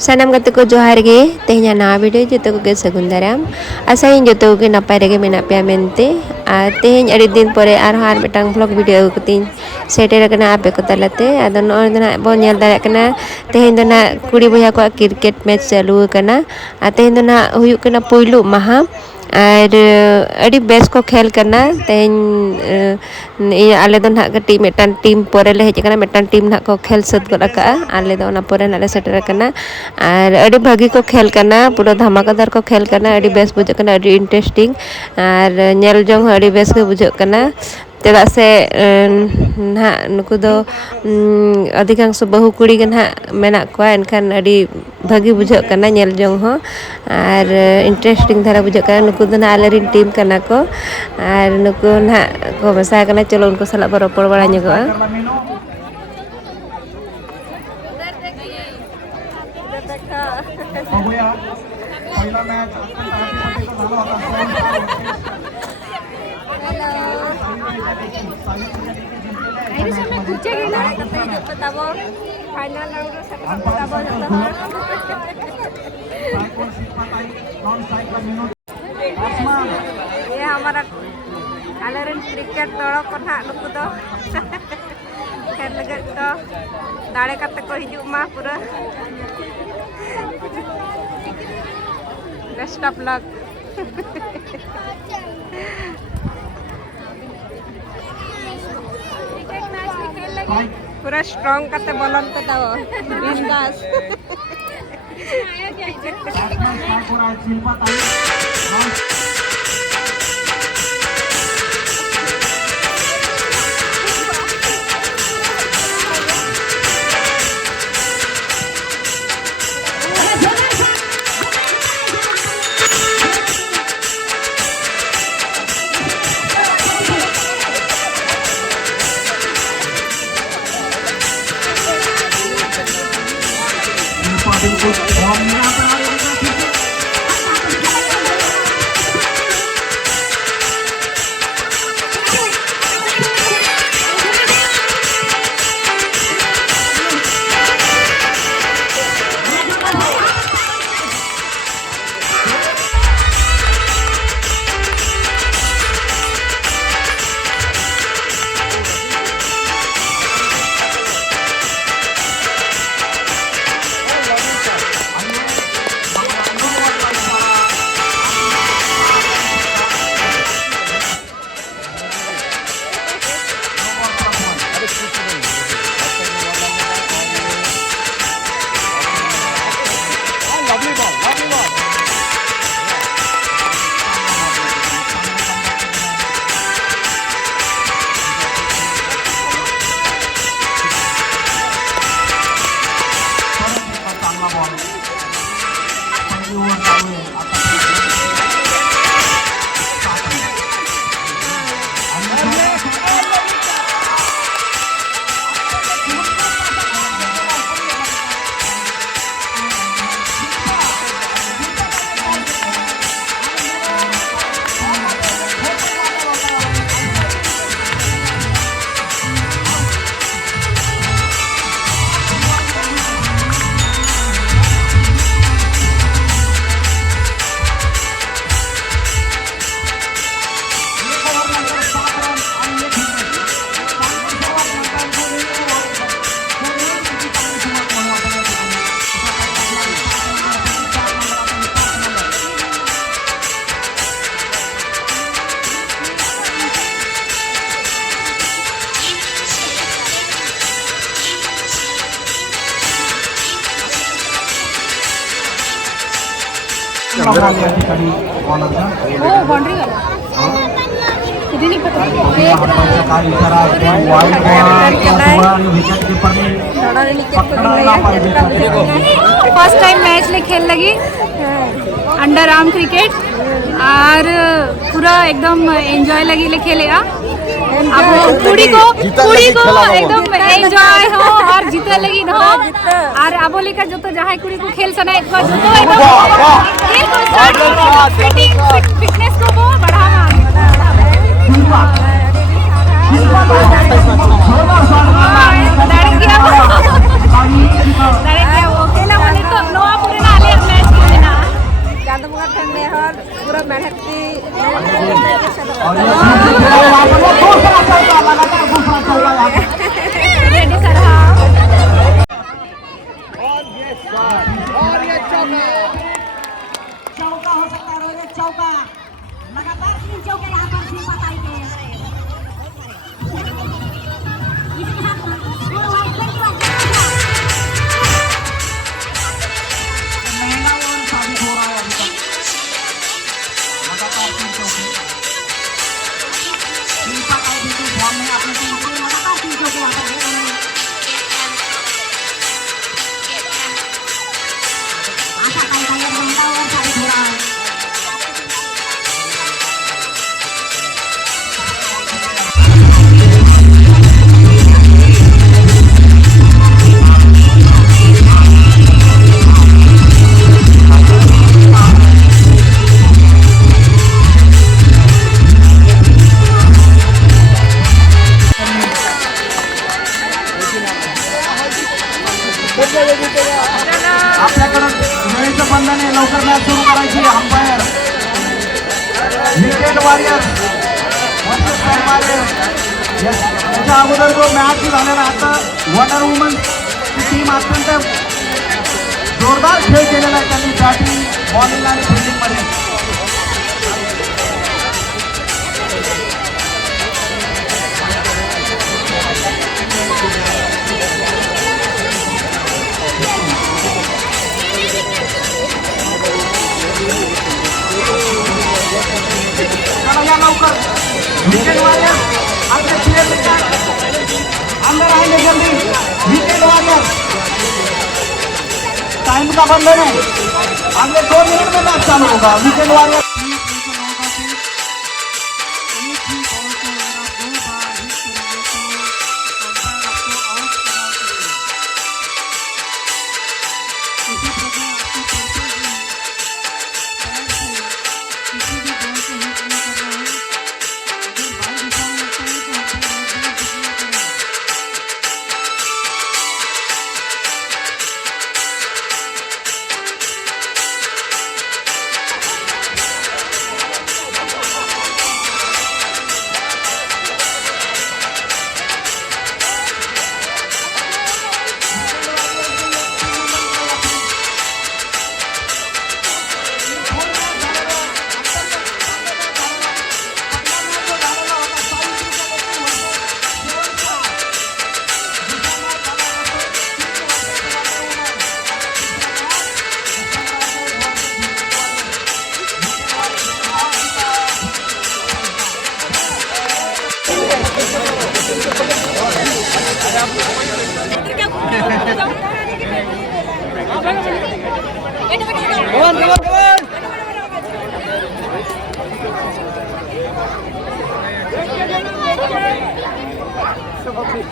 Sanam kata ko johar ge tehnya na video joto ko ge sagundaram asain joto ge napai rege mena pya mente tehnya adi din pore ar har metang vlog video kutin seter kana ape ko talate ado no na bon nyal dare kana tehnya do na kuri boya ko cricket match chalu kana tehnya do na huyuk kana poilu maha और अड़ी बेस को खेल करना तेन आले दो ना का टीम पोरे ले हेज करना मेटन टीम ना को खेल सद को रखा आले दो ना पोरे नाले सेटर करना और अड़ी भागी को खेल करना पूरा धमाकेदार को खेल करना अड़ी बेस बुझे करना अड़ी इंटरेस्टिंग और नेल जोंग अड़ी बेस को बुझे करना तेरा से ना नुकु दो अधिकांश बहु कुड़ी के ना मेना को एनखान अड़ी भागी बुझे करना नेल जोंग हो और इंटरेस्टिंग धारा बुझे करना नुकु दो ना आलेरिन टीम करना को और नुकु ना को मसा करना चलो उनको सला बरोपर बड़ा न्योगा ये हमारा आलेरिन क्रिकेट दल को ना नुकु दो खेल लगे तो दाड़े कते को हिजु मा पूरा बेस्ट ऑफ लक पूरा स्ट्रांग करते बोलन तो दाओ बिंदास Oh, boundary वाला मुझे नहीं पता फर्स्ट टाइम मैच ले खेल लगी अंडर आर्म क्रिकेट और पूरा एकदम एंजॉय लगी ले खेलेगा अब कुड़ी को एकदम एंजॉय हो और जीते लगी हो और अब लेकर जो तो जहाँ कुड़ी को खेल सना एक बार जो तो एकदम खेल को स्टार्ट फिटनेस को वो बढ़ावा डायरेक्ट किया वो खेला मैंने तो नो चौका हो सकता है रोहित, चौका लगातार 3 चौके यहाँ पर श्रीपाद आई के इसके साथ स्कोर हुआ है 21 महंगा ओवर साबित हो रहा है अभी तक लगातार 3 चौके श्रीपाद आई भी फॉर्म में अपने टीम को लगातार 3 चौके यहाँ पर दे रहे हैं। आशा का एक महंगा ओवर साबित हो रहा है। आपल्याकडं वेळेचं बंधन आहे, लवकर मॅच सुरू करायची. अंपायर विकेट वॉरियर याच्या अगोदर जो मॅच झालेला आता वंडर वुमन टीम अत्यंत जोरदार खेळ केलेला आहे त्यांनी बॅटिंग बॉलिंग आणि फिल्डिंग मध्ये. चला या लवकर विकेट वॉरियर आपके प्लेयर अंदर आएंगे जल्दी. विकेट वॉरियर टाइम का बंधन है, अगले 2 मिनट में मैच चालू होगा. Wicket warrior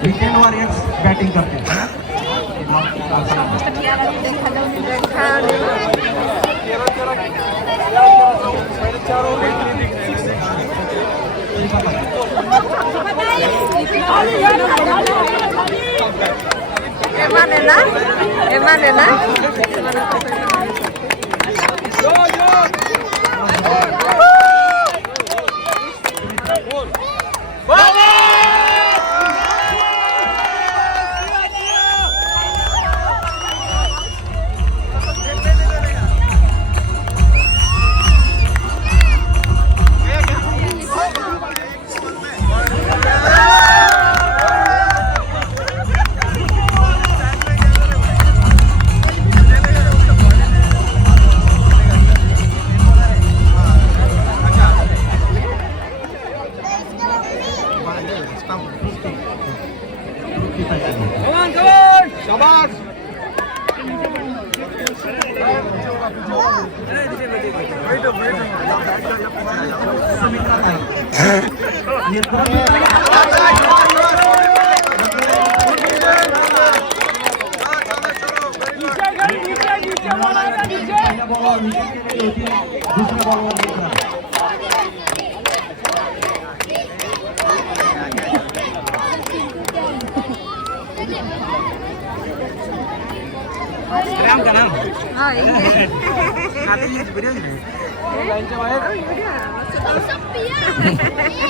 wicket warriors batting करते हैं. एमान है ना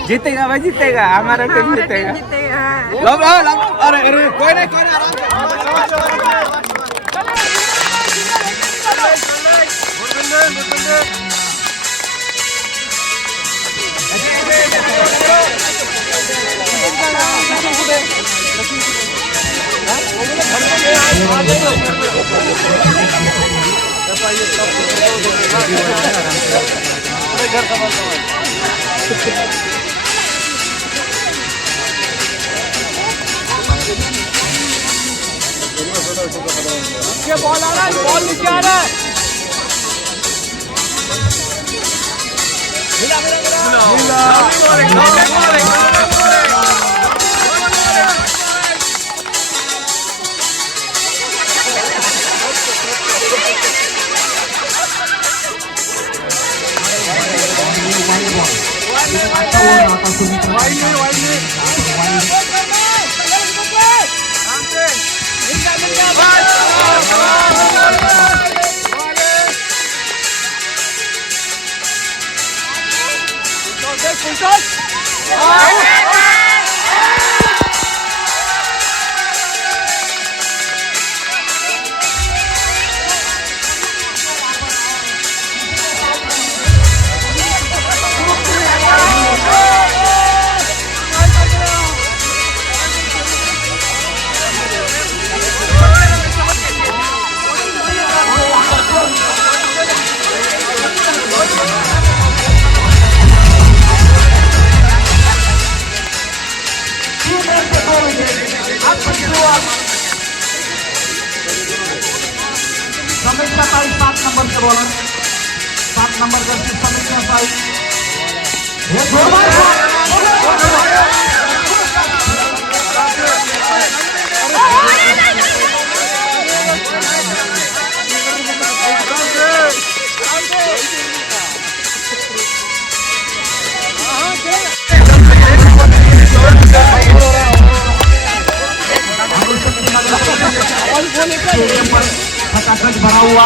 जीतेगा भाई, जीतेगा हमारा टीम जीतेगा. अरे अरे कोई नहीं आराम से. बॉल आ रहा है, बॉल नीचे आ रहा है। समीक्षा ताई 7 नंबर के बॉलर, 7 नंबर का समीक्षा ताई। ये खचाखच भरा हुआ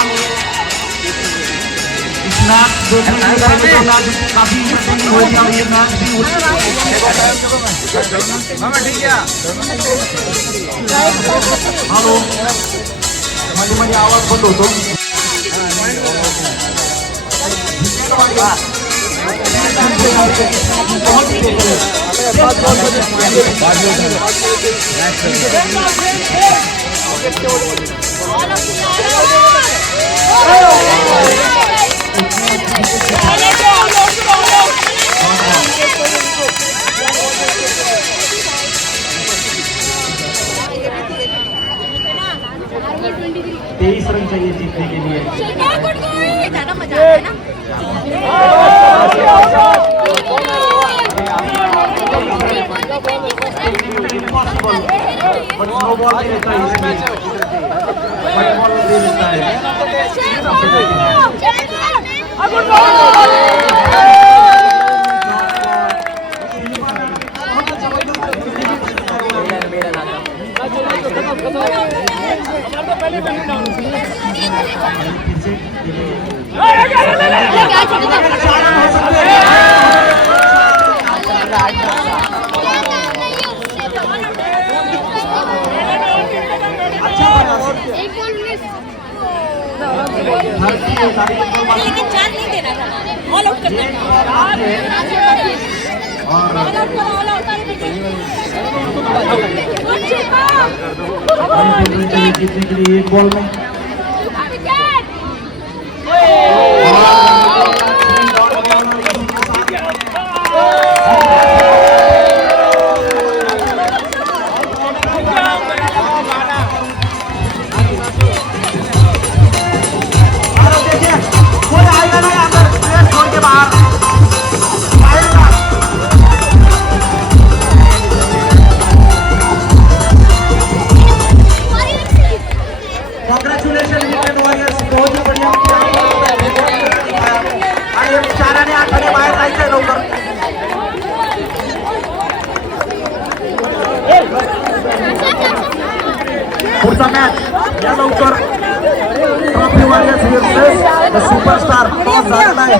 इस नाक देखने के लिए काफी हो गया। ये नाक भी हेलो मध्ये मध्ये आवाज बंद होतो। तेईस रन चाहिए जीतने के लिए। ज्यादा मजा आता है ना। But no ball देता है इसमें, but ball दे देता है। लेकिन चार नहीं देना था, ऑल आउट करना था। जीतने के लिए एक बॉल में पुढचा मॅच या लवकर trophy warriors versus the superstar toss झालेला आहे।